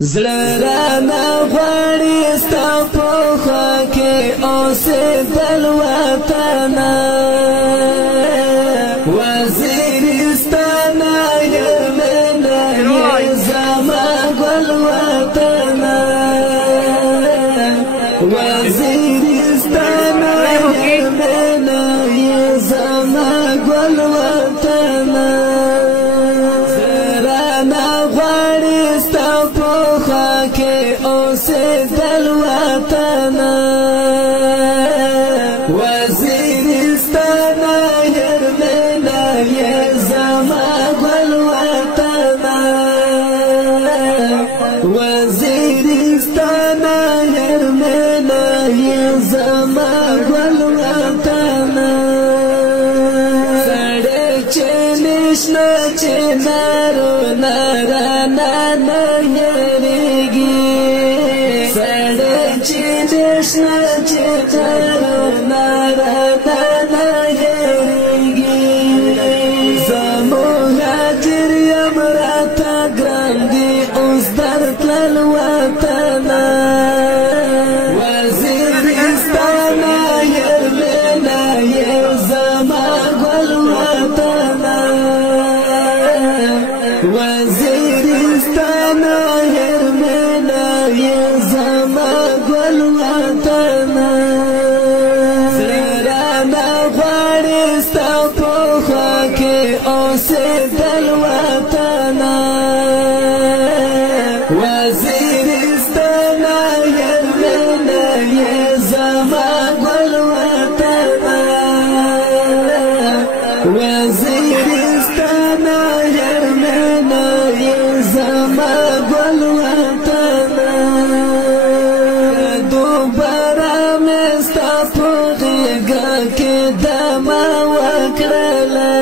زړه رانه غواړي ستا په خوا کې اوسېدل وطنه وزیرستانه یمنه یې زما ګل وطنه وزیرستانه یمنه یې زما ګل وطنه اوسېدل وطنه وزیرستانه یمنه یې زما ګل وطنه وزیرستانه یمنه یې زما ګل وطنه سړی چې نشنه چې نارونه رانه نه هېرېږي Krishna Chaitanya Radha Yegi Samuhatir Yamrata Grandi Uzdar Tlalwatana Waziristana Yemena Yezama Gwalwatana Waziristana Yemena Yezama اوسېدل وطنه وزیرستانه یمنه یې زما ګل وطنه وزیرستانه یمنه یې زما ګل وطنه دوباره مې ستا په غېږه کې دمه وکړله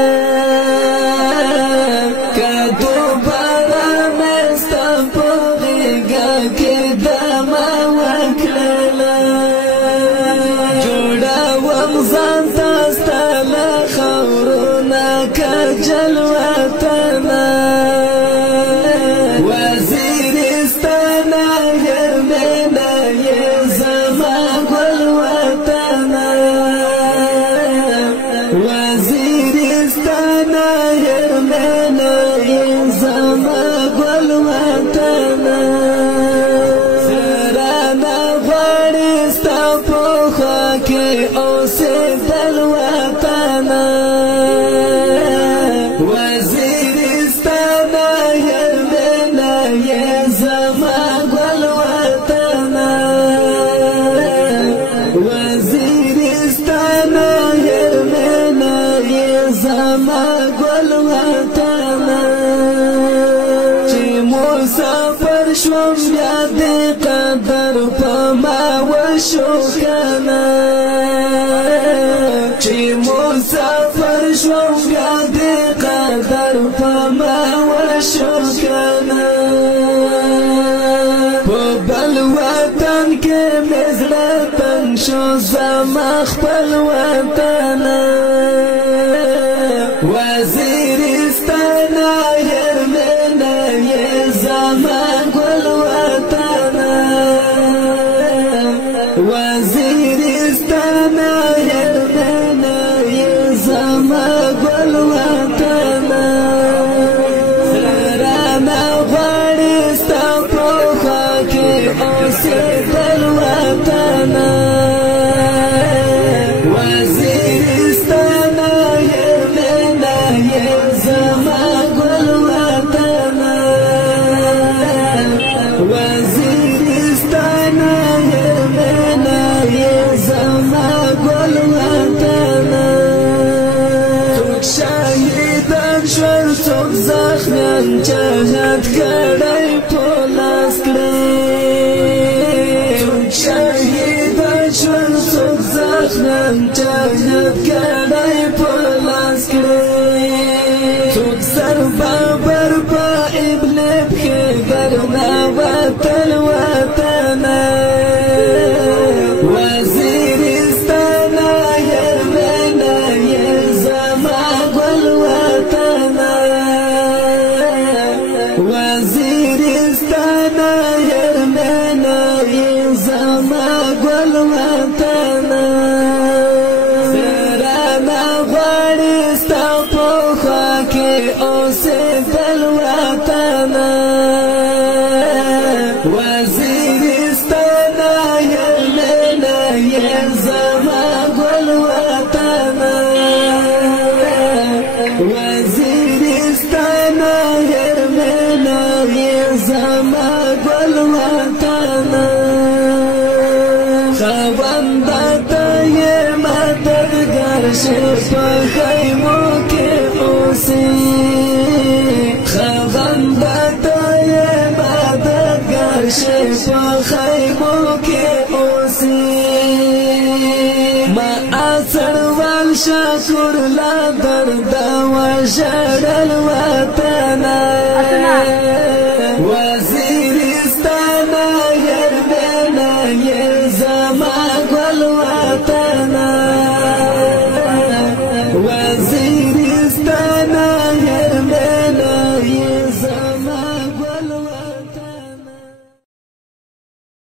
کجل وطنه وزیرستانه یمنه یې زما ګل وطنه وزیرستانه یمنه یې زما ګل وطنه رانه غواړي ستا په خوا کې اوسېدل وطنه وزیرستانه یمنه یې زما ګل وطنه وزیرستانه یمنه یې زما ګل وطنه چې مسافر شوم بیا دې قدر په ما وشو کنه چې مسافر شوم بیا دې قدر په ما وشو کنه په بل وطن کې مې زړه تنګ شو زما خپل وطنه وزیرستانه یمنه یې زما ګل وطنه وزیرستانه یمنه یې زما ګل وطنه رانه غواړي ستا په خوا کې اوسېدل وطنه وزیرستانه یمنه یې زما ګل وطنه وزیرستانه یمنه یې زما ګل وطنه څوک شهیدان شول څوک زخمیان جهاد کړی په لاس کړی څوک شهیدان شول څوک زخمیان جهاد کړی په لاس کړی څوک سر بابر په ابن پښې درنه وتل وطنه وزیرستانه یمنه یې زما ګل وطنه هرمنا زما ګل وطن سرانا غواړي ستا په خوا کې اوسېدل وطن وزیرستان هرمنا زما ګل وطن وزیرستان هرمنا زما ګل وطن خوند ته مددګار شي په خیمو کې اوسې خوند ته مددګار شي په خیمو کې اوسې ما اثروال شکر لا درد و ژړل وطن